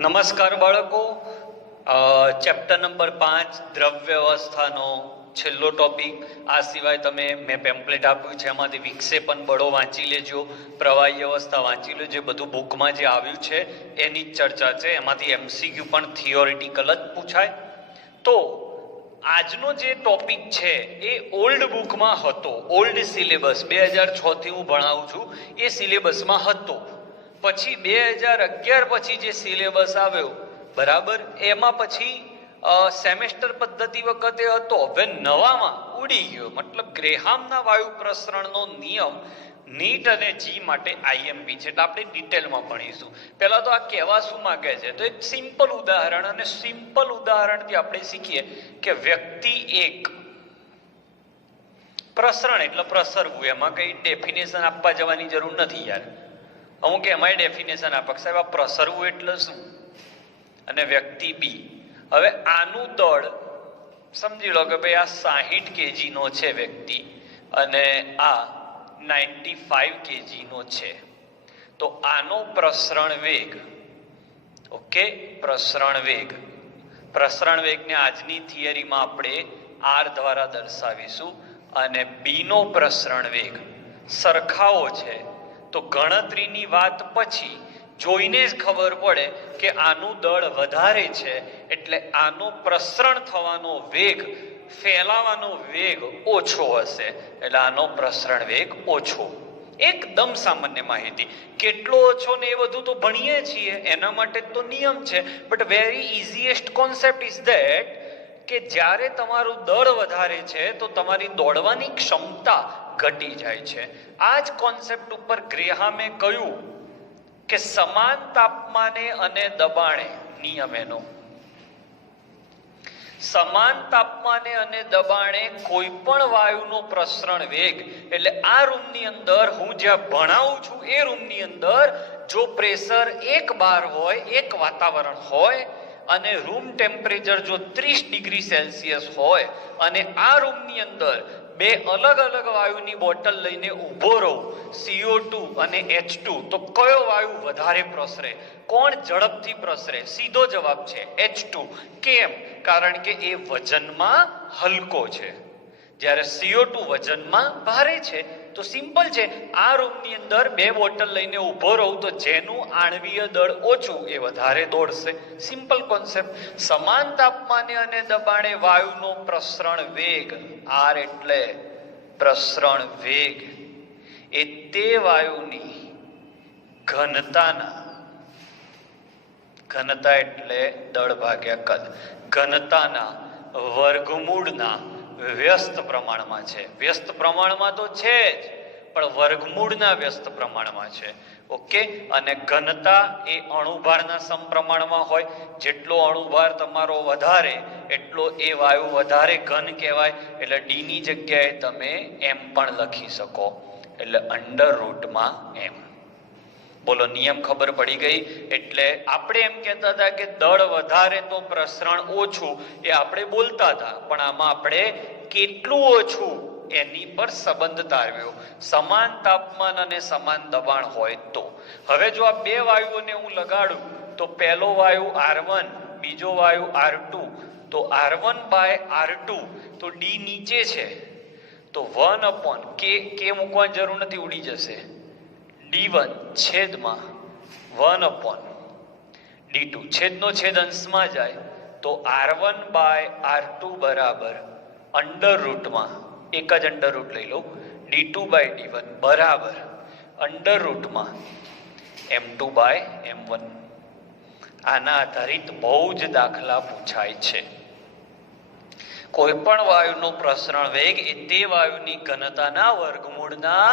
નમસ્કાર બાળકો, chapter number 5 દ્રવ્ય વ્યવસ્થાનો છેલ્લો ટોપિક. આ સિવાય મેં પેમ્પલેટ આપ્યું છે, એમાંથી વિક્ષેપણ બળો વાંચી લેજો, પ્રવાહી અવસ્થા વાંચી લેજો. બધું બુકમાં જે આવ્યું છે એની જ ચર્ચા છે. એમાંથી એમસીક્યુ પણ થિયોરિટિકલ જ પૂછાય. તો આજનો જે ટોપિક છે એ ઓલ્ડ બુકમાં હતો, ઓલ્ડ સિલેબસ 2006 થી હું ભણાવું છું એ સિલેબસમાં હતો. પછી 2011 પછી જે સિલેબસ આવ્યો, બરાબર, એમાં પછી સેમેસ્ટર પદ્ધતિ વખતે હતો. હવે નવામાં ઉડી ગયો. મતલબ ગ્રેહામના વાયુ પ્રસરણનો નિયમ નીટ અને જી માટે આઈએમપી છે, એટલે આપણે ડિટેલમાં ભણીશું. પહેલા તો આ કહેવા શું માંગે છે, તો એક સિમ્પલ ઉદાહરણ, અને સિમ્પલ ઉદાહરણથી આપણે શીખીએ કે વ્યક્તિ એક, પ્રસરણ એટલે પ્રસરવું, એમાં કઈ ડેફિનેશન આપવા જવાની જરૂર નથી યાર. અમુક એમાંય ડેફિનેશન આપે સાહેબ આ પ્રસરવું એટલે શું. અને વ્યક્તિ બી, હવે આનું દળ સમજી લો કે ભાઈ આ 60 kg નો છે વ્યક્તિ, અને આ 95 kg નો છે. તો આનો પ્રસરણ વેગ, ઓકે, પ્રસરણ વેગને આજની થિયરીમાં આપણે આર દ્વારા દર્શાવીશું. અને બી નો પ્રસરણ વેગ સરખાઓ છે, તો ગણતરીની વાત પછી જોઈને જ ખબર પડે કે આનું દળ વધારે છે, એટલે આનો પ્રસરણ થવાનો વેગ, ફેલાવાનો વેગ ઓછો હશે, એટલે આનો પ્રસરણ વેગ ઓછો. એકદમ સામાન્ય માહિતી. કેટલો ઓછો ને એ બધું તો ભણીએ છીએ, એના માટે તો નિયમ છે. But very easiest concept is that કે જ્યારે તમારું દળ વધારે છે તો તમારી દોડવાની ક્ષમતા ઘટી જાય છે. આ જ કોન્સેપ્ટ ઉપર ગ્રેહામે કહ્યું કે સમાન તાપમાને અને દબાણે, નિયમ એનો, સમાન તાપમાને અને દબાણે કોઈ પણ વાયુનો પ્રસરણ વેગ, એટલે આ રૂમની અંદર હું જ્યાં ભણાવું છું એ રૂમની અંદર જો પ્રેશર 1 બાર હોય, એક વાતાવરણ હોય, અને રૂમ ટેમ્પરેચર જો 30 ડિગ્રી સેલ્સિયસ હોય, અને આ રૂમની અંદર બે અલગ અલગ વાયુની બોટલ લઈને ઊભો રહું, CO2 અને H2, તો કયો વાયુ વધારે પ્રસરે, કોણ ઝડપથી પ્રસરે? સીધો જવાબ છે H2. કેમ? કારણ કે એ વજનમાં હલકો છે, જ્યારે CO2 વજનમાં ભારે છે. તો સિમ્પલ છે, આ રૂમની અંદર બે બોટલ લઈને ઊભો રહું તો જેનું આણ્વીય દળ ઓછું એ વધારે દોડશે. Simple concept. સમાન તાપમાને અને દબાણે વાયુનો પ્રસરણ વેગ, આર એટલે પ્રસરણ વેગ, એ તે વાયુની ઘનતા એટલે દળ ભાગ્યા કદ, ઘનતાના વર્ગમૂળના વ્યસ્ત પ્રમાણમાં છે. વ્યસ્ત પ્રમાણમાં તો છે જ, પણ વર્ગમૂળના વ્યસ્ત પ્રમાણમાં છે. ઓકે. અને ઘનતા એ અણુભારના સમપ્રમાણમાં હોય. જેટલો અણુભાર તમારો વધારે એટલો એ વાયુ વધારે ઘન કહેવાય. એટલે ડી ની જગ્યાએ તમે એમ પણ લખી શકો, એટલે √m. બોલો, નિયમ ખબર પડી ગઈ? એટલે આપણે એમ કહેતા હતા કે દળ વધારે તો પ્રસરણ ઓછું, એ આપણે બોલતા હતા, પણ આમાં આપણે કેટલું ઓછું એની પર સંબંધ તારવ્યો. સમાન તાપમાન અને સમાન દબાણ હોય તો. હવે જો આ બે વાયુઓને હું લગાડું તો પહેલો વાયુ R1, બીજો વાયુ R2, તો R1/R2, તો ડી નીચે છે, તો 1/k મૂકવાની જરૂર નથી, ઉડી જશે. D1 છેદમાં 1/D2, છેદનો છેદ અંશમાં જાય, તો R1/R2 બરાબર અંડરરૂટમાં, એક જ અંડરરૂટ લઈ લો, D2/D1 બરાબર અંડરરૂટમાં M2/M1. આના આધારિત બહુ જ દાખલા પૂછાય છે. કોઈ પણ વાયુનો પ્રસરણ વેગ એ તે વાયુની ઘનતાના વર્ગમૂળના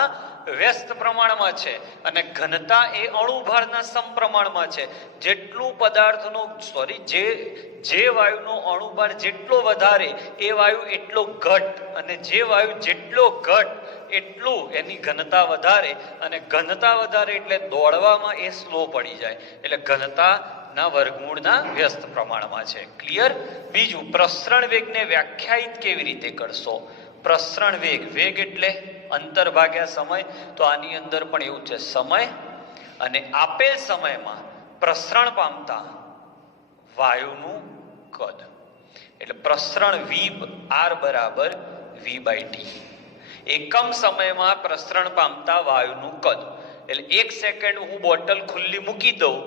વ્યસ્ત પ્રમાણમાં છે, અને ઘનતા એ અણુભારના સમપ્રમાણમાં છે. જેટલું પદાર્થનો જે વાયુનો અણુભાર જેટલો વધારે એ વાયુ એટલો ઘટ, અને જે વાયુ જેટલો ઘટ એટલું એની ઘનતા વધારે, અને ઘનતા વધારે એટલે દોડવામાં એ સ્લો પડી જાય. એટલે ઘનતાના વર્ગમૂળના વ્યસ્ત પ્રમાણમાં છે. ક્લિયર? બીજું, પ્રસરણ વેગને વ્યાખ્યાયિત કેવી રીતે કરશો? પ્રસરણ વેગ એટલે અંતર ભાગ્યા સમય. તો આની અંદર પણ એવું છે, સમય અને આપેલ સમયમાં પ્રસરણ પામતા વાયુનું કદ. એટલે પ્રસરણ V(r) બરાબર V/T. એકમ સમયમાં પ્રસરણ પામતા વાયુનું કદ. એટલે 1 સેકન્ડ હું બોટલ ખુલ્લી મૂકી દઉં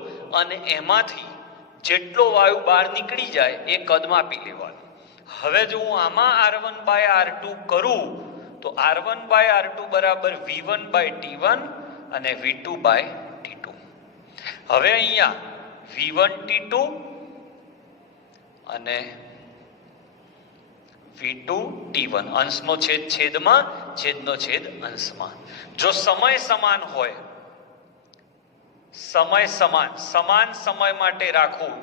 અને એમાંથી જેટલો વાયુ બહાર નીકળી જાય એ કદ માપી લેવાનું. હવે જો હું આમાં R1/R2 કરું તો R1/R2 બરાબર V1/T1 અને V2/T2. હવે અહીંયા V1T2 અને V2T1, અંશનો છેદ છેદમાં, છેદનો છેદ અંશમાં. જો સમય સમાન હોય, સમય સમાન સમય માટે રાખું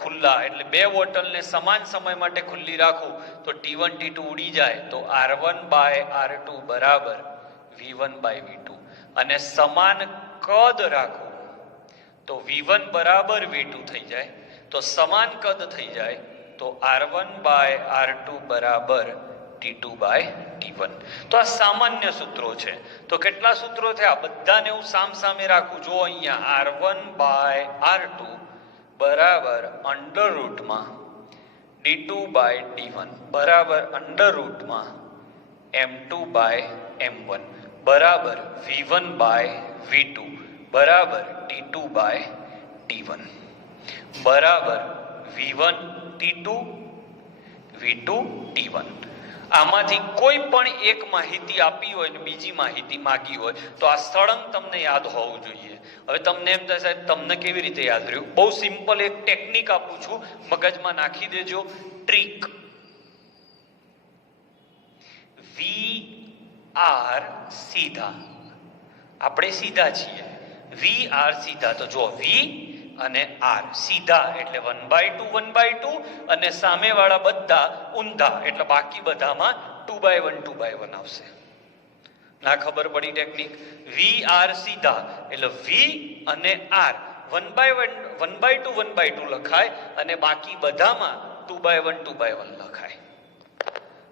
ખુલ્લા, એટલે બે બોટલને સમાન સમય માટે ખુલ્લી રાખું તો T1 T2 ઉડી જાય તો R1/R2 બરાબર V1/V2. અને સમાન કદ રાખું તો V1 બરાબર V2 થઈ જાય. તો સમાન કદ થઈ જાય તો R1/R2 બરાબર T2/T1. તો આ સામાન્ય સૂત્રો છે. તો કેટલા સૂત્રો થયા? બધાને હું સામસામે રાખું. જો અહીંયા R1/R2 બરાબર √ D2/D1 બરાબર √ M2/M1 બરાબર V1/V2 બરાબર T2/T1 બરાબર V1T2 V2T1. આમાંથી કોઈ પણ એક માહિતી આપી હોય ને બીજી માહિતી માંગી હોય તો આ સળંગ તમને યાદ હોવું જોઈએ. હવે તમને એમ થશે તમને કેવી રીતે યાદ રહ્યું? બહુ સિમ્પલ એક ટેકનિક આપું છું, મગજમાં નાખી દેજો. ટ્રીક. VR સીધા, આપણે સીધા છીએ. VR સીધા, તો જો V અને R સીધા એટલે 1/2 1/2 અને સામેવાળા બધા ઊંધા એટલે બાકી બધામાં 2/1 2/1 આવશે. ના ખબર પડી ટેકનિક? VR સીધા એટલે V અને R 1/2 1/2 લખાય અને બાકી બધામાં 2/1 2/1 લખાય.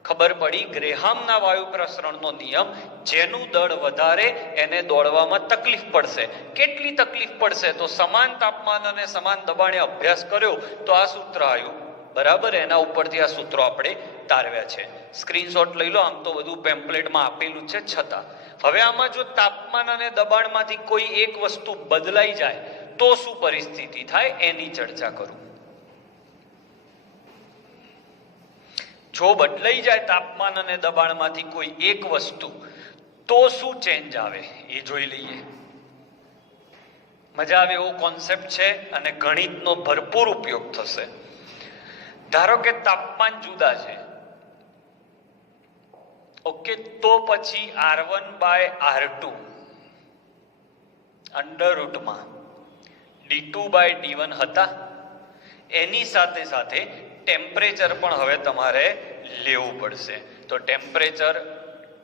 ખબર પડી? ગ્રેહામના વાયુ પ્રસરણનો નિયમ, જેનું દળ વધારે એને દોડવામાં તકલીફ પડશે. કેટલી તકલીફ પડશે? તો સમાન તાપમાન અને સમાન દબાણે અભ્યાસ કર્યો તો આ સૂત્ર આવ્યું. બરાબર, એના ઉપરથી આ સૂત્રો આપણે તારવ્યા છે. સ્ક્રીનશોટ લઈ લો. આમ તો બધું પેમ્પલેટમાં આપેલું છે છતાં. હવે આમાં જો તાપમાન અને દબાણમાંથી કોઈ એક વસ્તુ બદલાઈ જાય તો શું પરિસ્થિતિ થાય એની ચર્ચા કરું. જો બદલાઈ જાય તાપમાન અને દબાણમાંથી કોઈ એક વસ્તુ તો શું ચેન્જ આવે એ જોઈ લઈએ. મજા આવે એવો કોન્સેપ્ટ છે અને ગણિતનો ભરપૂર ઉપયોગ થશે. ધારો કે તાપમાન જુદા છે, ઓકે, તો પછી R1/R2 √ D2/D1 હતા. એની સાથે સાથે ટેમ્પરેચર પણ હવે તમારે લેવું પડશે. તો ટેમ્પરેચર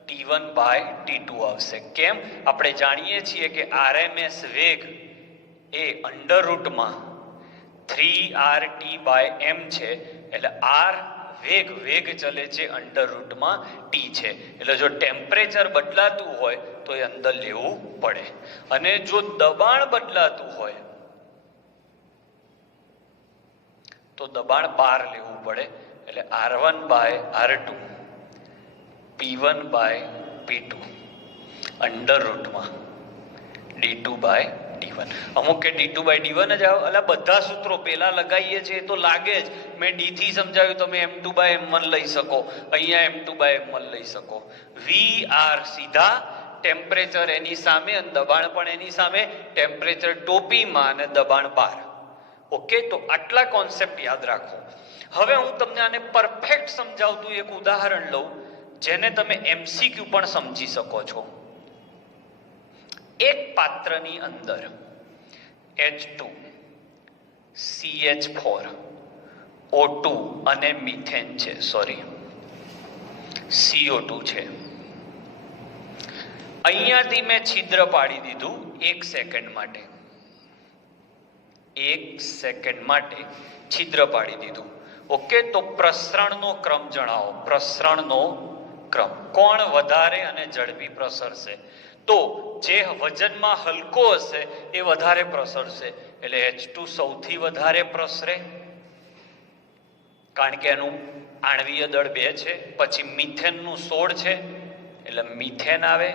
T1/T2 આવશે. કેમ? આપણે જાણીએ છીએ કે RMS વેગ એ √ 3RT/m છે. એટલે R વેગ ચલે છે √ T છે. એટલે જો ટેમ્પરેચર બદલાતું હોય તો એ અંદર લેવું પડે. અને જો દબાણ બદલાતું હોય તો દબાણ બહાર લેવું પડે. એટલે R1/R2 P1/P2 √ D2/D1. અમુક કે D2/D1 જ આવે. એટલે બધા સૂત્રો પેલા લગાવીએ છીએ તો લાગે જ મેં D થી સમજાવ્યું, તમે M2/M1 લઈ શકો, અહીંયા M2/M1 લઈ શકો. VR સીધા, ટેમ્પરેચર એની સામે અને દબાણ પણ એની સામે. ટેમ્પરેચર ટોપીમાં અને દબાણ બહાર. ઓકે, તો આટલા કોન્સેપ્ટ યાદ રાખો. હવે હું તમને આને પરફેક્ટ સમજાવતું એક ઉદાહરણ લઉં જેને તમે MCQ પણ સમજી શકો છો. એક પાત્રની અંદર H2 CH4 O2 અને મિથેન છે, સોરી CO2 છે. અહીંયાથી મેં છિદ્ર પાડી દીધું 1 સેકન્ડ માટે. 1 સેકન્ડ માટે છિદ્ર પાડી દીધું. ઓકે, તો પ્રસરણનો ક્રમ જણાવો. પ્રસરણનો ક્રમ, કોણ વધારે અને ઝડપી પ્રસરશે? તો જે વજનમાં હલકો હશે એ વધારે પ્રસરશે. એટલે H2 સૌથી વધારે પ્રસરે. કારણ કે એનું આણ્વીય દળ 2 છે. પછી મિથેનનું 16 છે એટલે મિથેન આવે,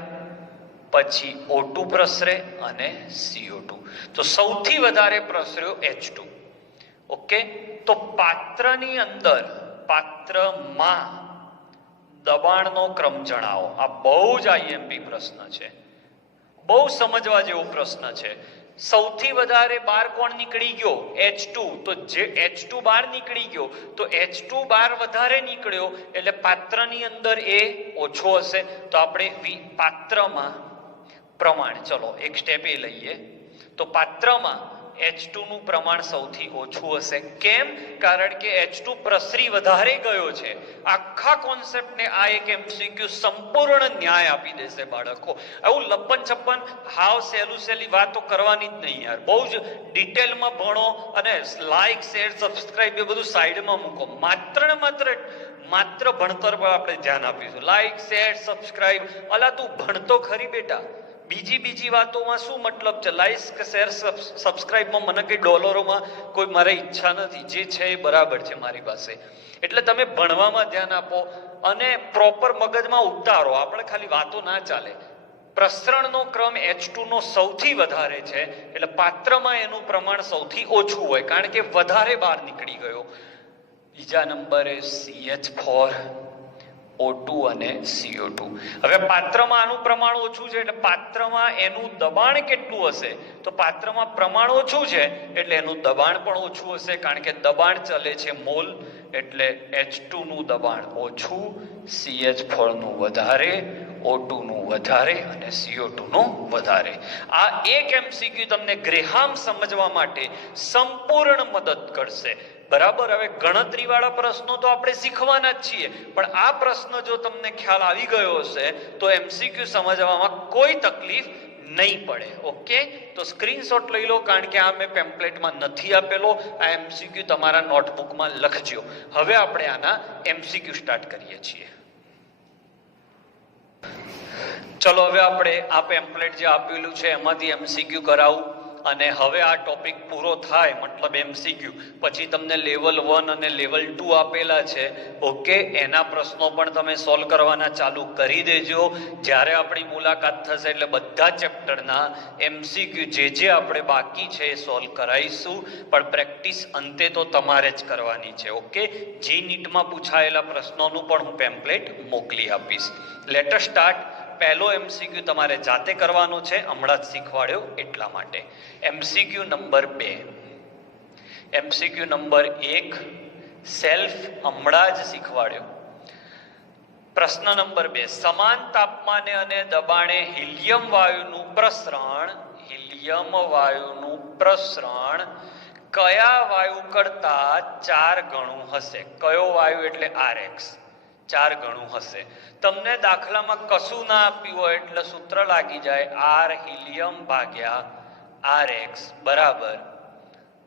પછી O2 પ્રસરે અને CO2. તો સૌથી વધારે પ્રસર્યો H2. ઓકે, તો પાત્રની અંદર, પાત્રમાં દબાણનો ક્રમ જણાવો. આ બહુ જ આઈએમપી પ્રશ્ન છે, બહુ સમજવા જેવો પ્રશ્ન છે. સૌથી વધારે બહાર કોણ નીકળી ગયો? H2. તો જે H2 બહાર નીકળી ગયો, તો H2 બહાર વધારે નીકળ્યો એટલે પાત્રની અંદર એ ઓછો હશે. તો આપણે પાત્રમાં પ્રમાણ, ચલો એક સ્ટેપ એ લઈએ. તો પાત્રમાં H2 નું પ્રમાણ સૌથી ઓછું હશે. કેમ? કારણ કે H2 પ્રસરી વધારે ગયો છે. આખા કોન્સેપ્ટને આ એક MCQ સંપૂર્ણ ન્યાય આપી દેશે બાળકો. આવું લપન છપ્પન હાવ સહેલી વાતો કરવાની જ નહીં યાર. બહુ જ ડિટેલમાં ભણો અને લાઈક, શેર, સબસ્ક્રાઇબ એ બધું સાઈડમાં મૂકો. માત્ર ને માત્ર ભણતર પર આપણે ધ્યાન આપીશું. Like, share, subscribe. અલા તું ભણતો ખરી બેટા, બીજી વાતોમાં શું મતલબ છે? લાઈક, શેર, સબસ્ક્રાઇબમાં મને કઈ ડોલરોમાં કોઈ મારી ઈચ્છા નથી. જે છે એ બરાબર છે મારી પાસે. એટલે તમે ભણવામાં ધ્યાન આપો અને પ્રોપર મગજમાં ઉતારો. આપણે ખાલી વાતો ના ચાલે. પ્રસરણનો ક્રમ H2 નો સૌથી વધારે છે એટલે પાત્રમાં એનું પ્રમાણ સૌથી ઓછું હોય, કારણ કે વધારે બહાર નીકળી ગયો. બીજા નંબરે CH4, O2 અને CO2. હવે પાત્રમાં આનું પ્રમાણ ઓછું છે એટલે પાત્રમાં એનું દબાણ કેટલું હશે? તો પાત્રમાં પ્રમાણ ઓછું છે એટલે એનું દબાણ પણ ઓછું હશે, કારણ કે દબાણ ચલે છે મોલ. એટલે H2 નું દબાણ ઓછું, CH4 નું વધારે, O2 નું વધારે અને CO2 નું વધારે. આ એક MCQ તમને ગ્રેહામ સમજવા માટે સંપૂર્ણ મદદ કરશે. બરાબર. હવે ગણતરી વાળા પ્રશ્નો તો આપણે શીખવાના જ છીએ, પણ આ પ્રશ્ન જો તમને ખ્યાલ આવી ગયો હશે તો MCQ સમજવામાં કોઈ તકલીફ નહીં પડે. ઓકે, તો સ્ક્રીનશોટ લઈ લો, કારણ કે આ મેં પેમ્પલેટમાં નથી આપેલો. આ MCQ તમારા નોટબુકમાં લખજો. હવે આપણે આના MCQ સ્ટાર્ટ કરીએ છીએ. ચલો હવે આપણે આ પેમ્પલેટ જે આપેલું છે એમાંથી MCQ કરાવું અને હવે આ ટોપિક પૂરો થાય, મતલબ MCQ પછી તમને લેવલ 1 અને લેવલ 2 આપેલા છે. ઓકે, એના પ્રશ્નો પણ તમે સોલ્વ કરવાના ચાલુ કરી દેજો. જ્યારે આપણી મુલાકાત થશે એટલે બધા ચેપ્ટરના MCQ જે આપણે બાકી છે એ સોલ્વ કરાવીશું, પણ પ્રેક્ટિસ અંતે તો તમારે જ કરવાની છે. ઓકે, જી નીટમાં પૂછાયેલા પ્રશ્નોનું પણ હું પેમ્પલેટ મોકલી આપીશ. Let us start. પહેલો MCQ તમારે જાતે કરવાનો છે, હમણાં જ શીખવાડ્યો એટલા માટે. MCQ number 2. MCQ number 1 self હમણાં જ શીખવાડ્યો. પ્રશ્ન નંબર 2, સમાન તાપમાને અને દબાણે હિલિયમ વાયુનું પ્રસરણ કયા વાયુ કરતા 4 ગણું હશે? કયો વાયુ એટલે RX 4 ગણું હશે. તમને દાખલામાં કશું ના આપ્યું હોય એટલે સૂત્ર લાગી જાય R હિલિયમ ભાગ્યા RX બરાબર,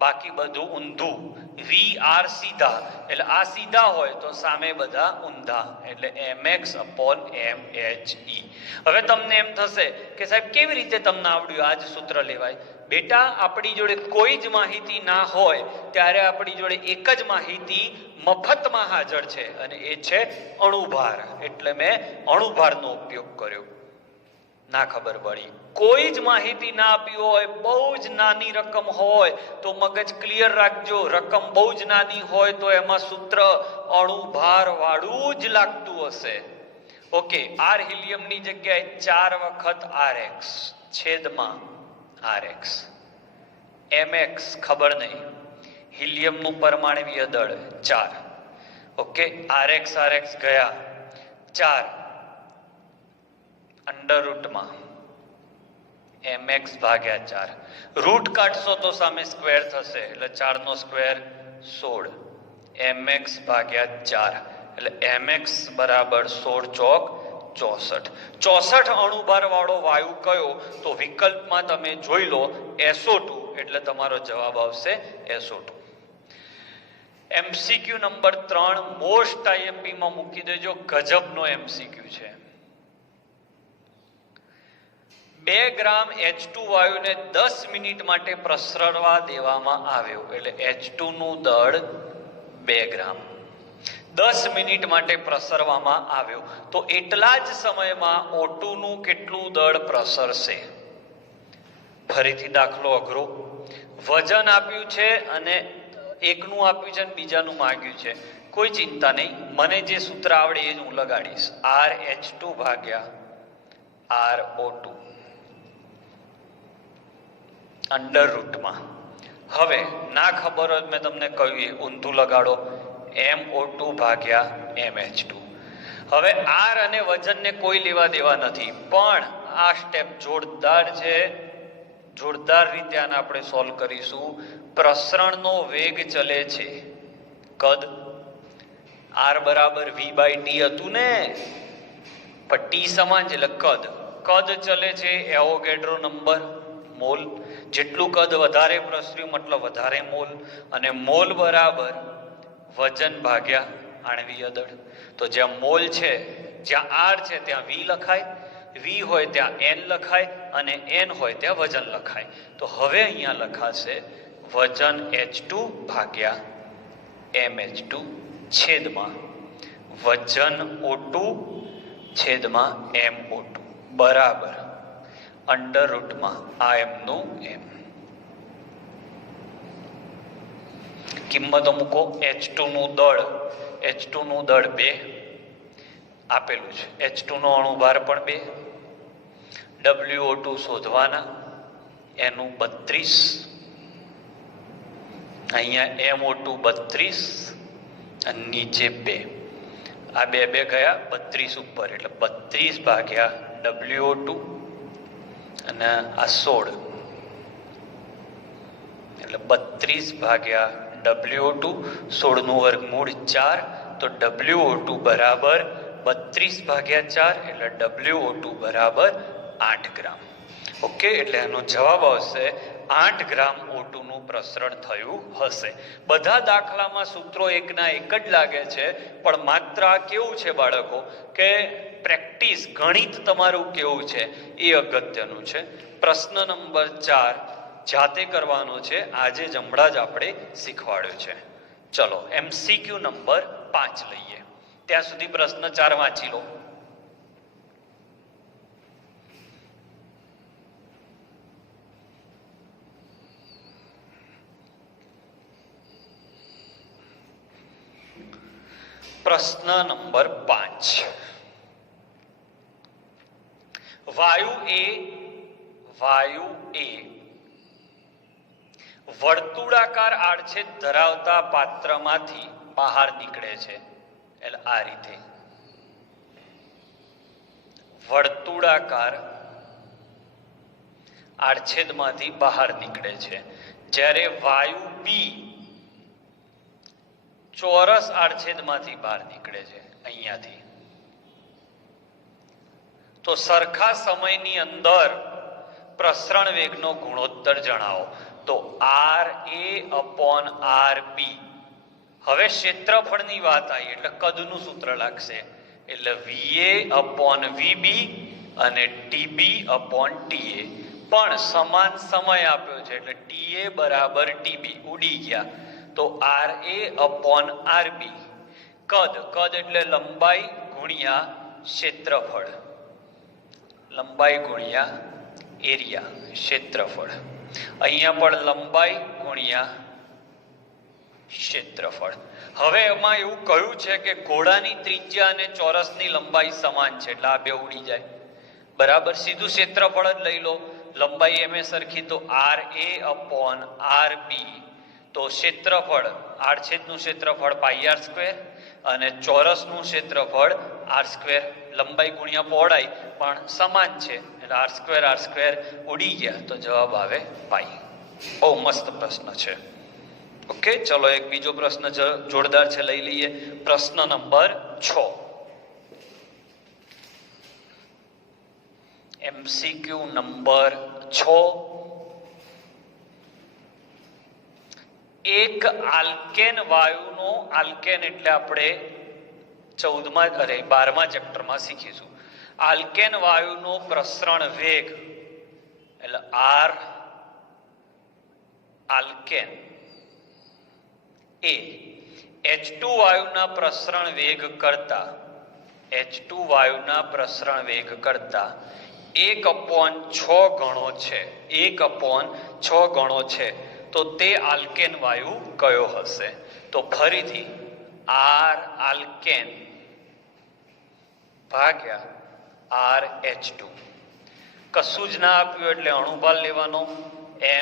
બાકી બધું ઊંધું. VR સીધા, એટલે આ સીધા હોય તો સામે બધા ઊંધા, એટલે MX upon MHE. હવે તમને એમ થશે કે સાહેબ કેવી રીતે તમને આવડ્યું? આ જ સૂત્ર લેવાય. બેટા, આપણી જોડે કોઈ જ માહિતી ના હોય ત્યારે આપણી જોડે એક જ માહિતી મફતમાં હાજર છે અને એ છે અણુભાર. એટલે મેં અણુભારનો ઉપયોગ કર્યો. ના ખબર પડી, કોઈ જ માહિતી ના આપી હોય, બહુ જ નાની રકમ હોય તો મગજ ક્લિયર રાખજો. રકમ બહુ જ નાની હોય તો એમાં સૂત્ર અણુભાર વાળું જ લાગતું હશે. ઓકે, R હિલિયમની જગ્યાએ 4 વખત RX છેદમાં RX. MX ખબર નહીં, હિલિયમનું પરમાણવીય દળ 4. ઓકે, RX ગયા 4 અંડર રૂટમાં MX ભાગ્યા 4. રૂટ કાઢશો તો સામે સ્ક્વેર થશે એટલે 4 નો સ્ક્વેર 16. MX ભાગ્યા 4 એટલે MX બરાબર 16 ચોક 64. 64 અણુભાર વાળો વાયુ કયો? તો વિકલ્પમાં તમે જોઈ લો SO2, એટલે તમારો જવાબ આવશે SO2. MCQ number 3 most IMP માં મૂકી દેજો, ગજબનો MCQ છે. 2 ગ્રામ H2 વાયુને 10 મિનિટ માટે પ્રસરવા દેવામાં આવ્યો એટલે H2 નું દળ 2 ગ્રામ. 10 મિનિટ માટે પ્રસરવામાં આવ્યો, તો એટલા જ સમયમાં O2 નું કેટલું દળ પ્રસરશે? ફરીથી દાખલો અઘરો. વજન આપ્યું છે અને એકનું આપ્યું છે અને બીજાનું માંગ્યું છે. કોઈ ચિંતા નહીં, મને જે સૂત્ર આવડે એ જ હું લગાડીશ. RH2 ભાગ્યા RO2 અંડર રૂટમાં. હવે ના ખબર હોય મેં તમને કહ્યું એ ઊંધું લગાડો, MO2 ભાગ્યા MH2. હવે R અને વજનને કોઈ લેવા દેવા નથી, પણ આ સ્ટેપ જોરદાર છે. જોરદાર રીતે આને આપણે સોલ્વ કરીશું. પ્રસરણનો વેગ ચલે છે, કદ R બરાબર V/T હતું ને, પણ T સમાન છે એટલે કદ ચલે છે એવોગેડ્રો નંબર મોલ. જેટલું કદ વધારે પ્રસર્યું મતલબ વધારે મોલ, અને મોલ બરાબર વજન ભાગ્યા આણ્વીય દળ. તો જ્યાં મોલ છે, જ્યાં R છે ત્યાં V લખાય, V હોય ત્યાં N લખાય, અને N હોય ત્યાં વજન લખાય. તો હવે અહીંયા લખાશે વજન H2 ભાગ્યા MH2 છેદમાં વજન O2 છેદમાં MO2 બરાબર અંડર રૂટમાં આ M નું M. કિંમતો મૂકો. H2 નું દળ 2 આપેલું છે. H2 નો અણુભાર પણ 2. WO2 શોધવાના, એનું 32, અહીંયા MO2 32 અને નીચે 2. આ 2 ગયા 32 ઉપર, એટલે 32 ભાગ્યા WO2 અને આ 16, એટલે 32 ભાગ્યા WO2. 16 નું વર્ગમૂળ 4, તો WO2 બરાબર 32 ભાગ્યા 4, એટલે WO2 બરાબર 8 ગ્રામ. ઓકે, એટલે એનો જવાબ આવશે 8 ગ્રામ O2 નું પ્રસરણ થયું હશે. બધા દાખલામાં સૂત્રો એકના એક જ લાગે છે, પણ માત્ર આ કેવું છે બાળકો કે પ્રેક્ટિસ ગણિત તમારું કેવું છે એ અગત્યનું છે. પ્રશ્ન નંબર 4 જાતે કરવાનો છે, આજે જ હમણાં જ આપણે શીખવાડ્યું છે. ચલો MCQ નંબર 5 લઈએ. ત્યાં સુધી પ્રશ્ન 4 વાંચી લો. પ્રશ્ન નંબર 5. વાયુ એ વર્તુળાકાર આડછેદ ધરાવતા પાત્રમાંથી બહાર નીકળે છે. એટલે આ રીતે વર્તુળાકાર આડછેદમાંથી બહાર નીકળે છે, જ્યારે વાયુ બી ચોરસ આડછેદમાંથી બહાર નીકળે છે અહીંયાથી. તો સરખા સમયની અંદર પ્રસરણ વેગનો ગુણોત્તર જણાવો. તો RA/RB. હવે ક્ષેત્રફળની વાત આવી એટલે કદનું સૂત્ર લાગશે, એટલે VA/VB અને TB/TA. પણ સમાન સમય આપ્યો છે એટલે TA બરાબર TB ઉડી ગયા. તો RA/RB. કદ એટલે લંબાઈ ગુણ્યા ક્ષેત્રફળ, લંબાઈ ગુણ્યા એરિયા ક્ષેત્રફળ. અહીંયા પણ લંબાઈ ગુણ્યા ક્ષેત્રફળ. હવે એમાં એવું કહ્યું છે કે ઘોડાની ત્રિજ્યા અને ચોરસની લંબાઈ સમાન છે, એટલે આ બે ઉડી જાય. બરાબર, સીધું ક્ષેત્રફળ જ લઈ લો. લંબાઈ એમ સરખી, તો RA/RB. તો ક્ષેત્રફળ આડછેદનું ક્ષેત્રફળ πr², અને ચોરસનું ક્ષેત્રફળ r². લંબાઈ ગુણ્યા પહોળાઈ પણ સમાન છે, એટલે r² ઉડી ગયા, તો જવાબ આવે પાઈ. બહુ મસ્ત પ્રશ્ન છે. ઓકે, ચલો એક બીજો પ્રશ્ન જોરદાર છે, લઈ લઈએ. પ્રશ્ન નંબર 6. MCQ number 6. એક આલ્કેન વાયુનો, આલ્કેન એટલે આપણે 12મા ચેપ્ટરમાં શીખીશું. આલ્કેન વાયુનો પ્રસરણ વેગ એટલે R આલ્કેન એ H2 વાયુના પ્રસરણ વેગ કરતા H2 વાયુના પ્રસરણ વેગ કરતા 1/6 ગણો છે, 1/6 ગણો છે, તો તે આલ્કેન વાયુ કયો હશે? તો ફરીથી R આલ્કેન ભાગ્યા RH2, કશું જ ના આપ્યું એટલે અણુભાર લેવાનો,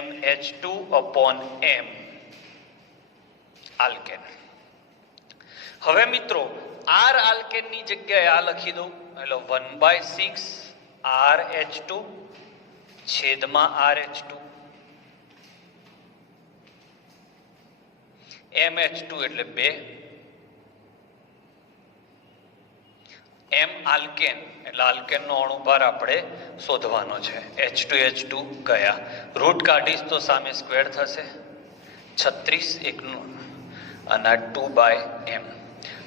MH2/M આલ્કેન. હવે મિત્રો R આલ્કેન ની જગ્યાએ આ લખી દઉં, એટલે 1/6 RH2 છેદમાં RH2, MH2 એટલે 2, M આલ્કેન એટલે આલ્કેનનો અણુભાર આપણે શોધવાનો છે. H2 ગયા, રૂટ કાઢીશ તો સામે સ્ક્વેર થશે, 36 એકનું અને 2/M,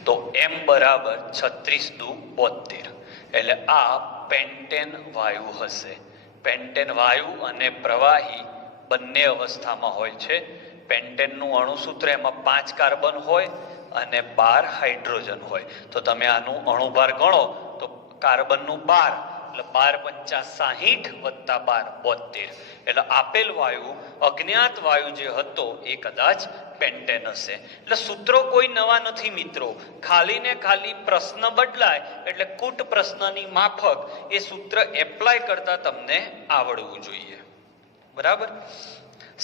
તો M બરાબર 36 દુ 72, એટલે આ પેન્ટેન વાયુ હશે. પેન્ટેન વાયુ અને પ્રવાહી બંને અવસ્થામાં હોય છે. પેન્ટેનનું અણુસૂત્ર એમાં 5 કાર્બન હોય અને 12 હાઇડ્રોજન હોય. તો તમે આનું અણુભાર ગણો તો કાર્બનનું 12 એટલે 12 × 5 = 60 + 12 72, એટલે આપેલ વાયુ અજ્ઞાત વાયુ જે હતો એ કદાચ પેન્ટેન હશે. એટલે સૂત્રો કોઈ નવા નથી મિત્રો, ખાલી ને ખાલી પ્રશ્ન બદલાય એટલે કૂટ પ્રશ્નની માફક એ સૂત્ર એપ્લાય કરતા તમને આવડવું જોઈએ. બરાબર.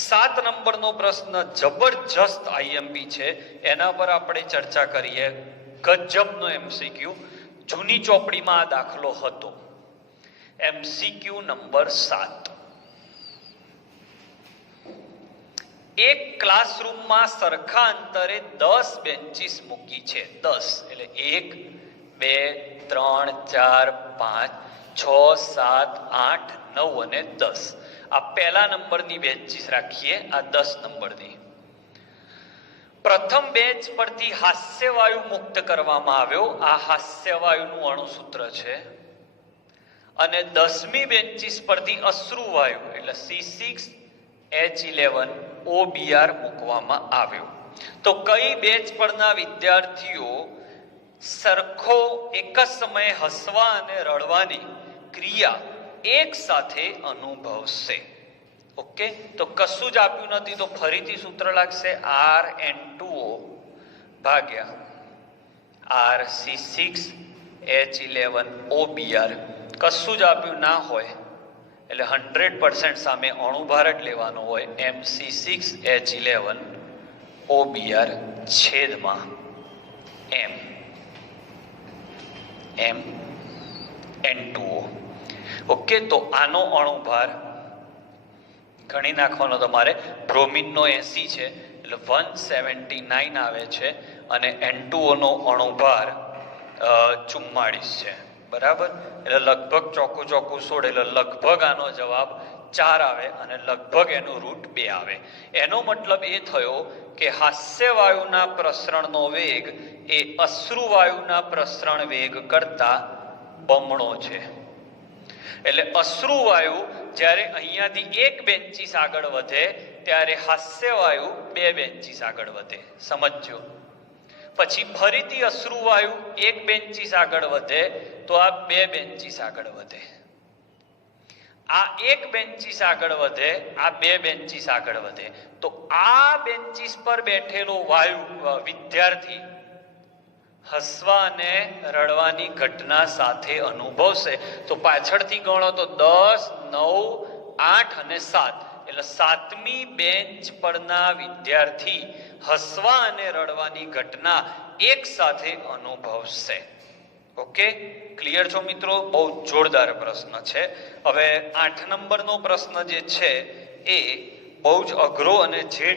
7 નંબરનો પ્રશ્ન જબરજસ્ત આઈએમપી છે, એના પર આપણે ચર્ચા કરીએ. ગજબનો MCQ, જૂની ચોપડીમાં આ દાખલો હતો. MCQ number 7. એક ક્લાસરૂમમાં સરખા અંતરે 10 બેન્ચીસ મૂકી છે. 10 એટલે 1 2 3 4 5 6 7 8 9 અને 10. આ પહેલા નંબરની બેન્ચીસ રાખીએ, આ 10 નંબરની. પ્રથમ બેન્ચ પરથી હાસ્યવાયુ મુક્ત કરવામાં આવ્યો, આ હાસ્યવાયુનું અણુસૂત્ર છે. અને 10મી બેન્ચીસ પરથી અશ્રુવાયુ એટલે C6H11OBr મૂકવામાં આવ્યો. તો કઈ બેન્ચ પરના વિદ્યાર્થીઓ સરખો એક જ સમયે હસવા અને રડવાની ક્રિયા એક સાથે અનુભવશે? ઓકે, તો કશું જ આપ્યું નથી, તો ફરીથી સૂત્ર લાગશે RN2O ભાગ્યા RC6H11OBr. કશું જ આપ્યું ના હોય એટલે 100% સામે અણુભાર જ લેવાનો હોય, MC6H11OBr છેદમાં N2O. ઓકે, તો આનો અણુભાર ગણી નાખવાનો તમારે. બ્રોમિનનો 80 છે એટલે 179 આવે છે, અને N2O નો અણુભાર 44 છે. બરાબર, એટલે લગભગ ચોખ્ખું 16, એટલે લગભગ આનો જવાબ 4 આવે અને લગભગ એનું રૂટ 2 આવે. એનો મતલબ એ થયો કે હાસ્યવાયુના પ્રસરણનો વેગ એ અશ્રુવાયુના પ્રસરણ વેગ કરતા બમણો છે. એટલે અશ્રુવાયુ જ્યારે અહીંયાથી 1 બેન્ચીસ આગળ વધે ત્યારે હાસ્યવાયુ 2 બેન્ચીસ આગળ વધે. સમજજો. પછી ફરીથી અશ્રુવાયુ 1 બેન્ચીસ આગળ વધે તો આ 2 બેન્ચીસ આગળ વધે. આ 1 બેન્ચીસ આગળ વધે, આ 2 બેન્ચીસ આગળ વધે. તો આ બેન્ચીસ પર બેઠેલો વાયુ વિદ્યાર્થી હસવા અને રડવાની ઘટના સાથે અનુભવશે. તો પાછળથી ગણો તો 10 9 8 અને 7, એટલે 7મી બેન્ચ પરના વિદ્યાર્થી હસવા અને રડવાની ઘટના એક સાથે અનુભવશે. ઓકે, ક્લિયર છો મિત્રો? બહુ જોરદાર પ્રશ્ન છે. હવે 8 નંબરનો પ્રશ્ન જે છે એ બહુ જ અઘરો અને JEE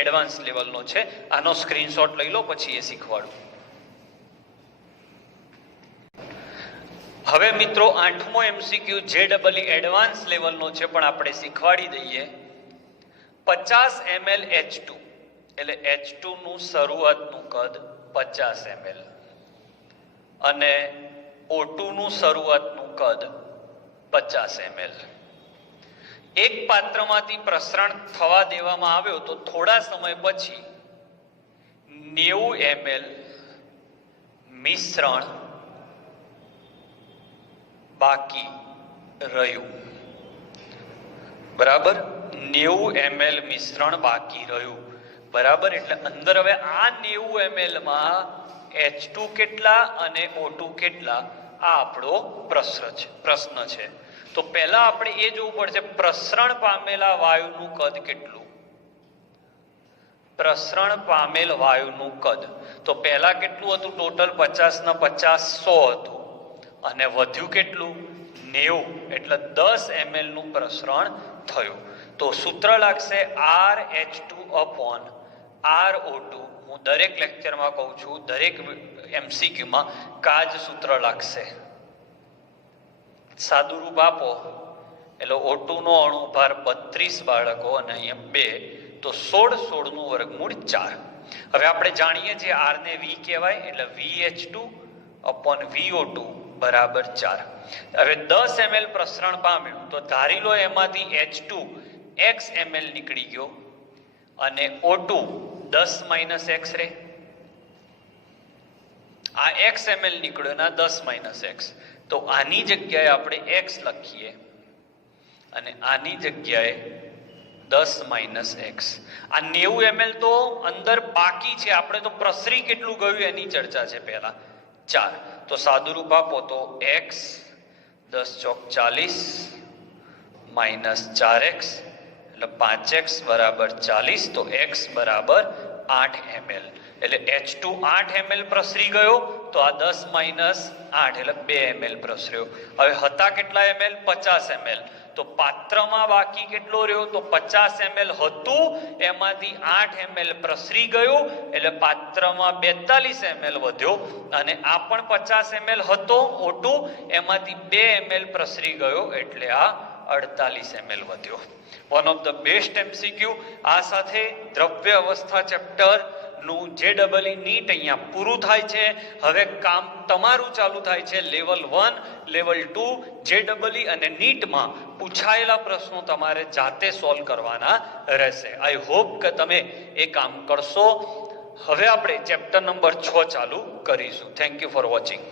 એડવાન્સ લેવલનો છે. આનો સ્ક્રીનશોટ લઈ લો, પછી એ શીખવાડું. હવે મિત્રો 8મો MCQ JEE એડવાન્સ લેવલનો છે, પણ આપણે શીખવાડી દઈએ. 50 ml H2 એટલે H2 નું શરૂઆતનું કદ 50 ml અને O2 નું શરૂઆતનું કદ 50 ml. એક પાત્રમાંથી પ્રસરણ થવા દેવામાં આવ્યો તો થોડા સમય પછી 90 ml મિશ્રણ બાકી રહ્યું. બરાબર, 90 ml મિશ્રણ બાકી રહ્યું. બરાબર, એટલે અંદર હવે આ 90 ml માં H2 કેટલા અને O2 કેટલા, આ આપણો પ્રશ્ન છે. તો પહેલા આપણે એ જોવું પડશે પ્રસરણ પામેલા વાયુનું કદ કેટલું. પ્રસરણ પામેલ વાયુનું કદ તો પહેલા કેટલું હતું? ટોટલ 50 ના 50 100 હતું અને વધ્યું કેટલું? 90, એટલે 10 ml નું પ્રસરણ થયું. તો સૂત્ર લાગશે RH2 upon RO2. હું દરેક લેક્ચરમાં કહું છું, દરેક MCQ માં કાજ સૂત્ર લાગશે. સાદું રૂપ આપો એટલે O2 નો અણુભાર 32 બાળકો અને અહીંયા 2, તો 16 નું વર્ગમૂળ 4. હવે આપણે જાણીએ છીએ R ને V કહેવાય, એટલે VH2 upon VO2 બરાબર 4. હવે 10 ml પ્રસરણ પામ્યું તો ધારી લો એમાંથી H2 x ml નીકળી ગયો અને O2 10 - x રે. આ x ml નીકળ્યો ના 10 - x, તો આની જગ્યાએ આપણે x લખીએ અને આની જગ્યાએ 10 - x. આ 90 ml તો અંદર બાકી છે, આપણે તો પ્રસરી કેટલું ગયું એની ચર્ચા છે પહેલા 4. તો સાદું રૂપ આપો તો x 10 ચોક 40 - 4x એટલે 5x બરાબર 40, તો x બરાબર 8 ml. એટલે H2 8 ml પ્રસરી ગયો તો આ 10 - 8 એટલે 2 ml પ્રસર્યો. હવે હતા કેટલા ml? 50 ml. તો પાત્રમાં બાકી કેટલો રહ્યો? તો 50 ml હતું, એમાંથી 8 ml પ્રસરી ગયું એટલે પાત્રમાં 42 ml વધ્યો અને આ પણ 50 ml હતો O2, એમાંથી 2 ml પ્રસરી ગયો એટલે આ 48 ml વધ્યો. One of the best MCQ. આ સાથે દ્રવ્ય અવસ્થા ચેપ્ટર નું JEE નીટ અહીંયા પૂરું થાય છે. હવે કામ તમારું ચાલુ થાય છે લેવલ 1, લેવલ 2 JEE અને નીટમાં પૂછાયેલા પ્રશ્નો તમારે જાતે સોલ્વ કરવાના રહેશે. આઈ હોપ કે તમે એ કામ કરશો. હવે આપણે ચેપ્ટર નંબર 6 ચાલુ કરીશું. Thank you for watching.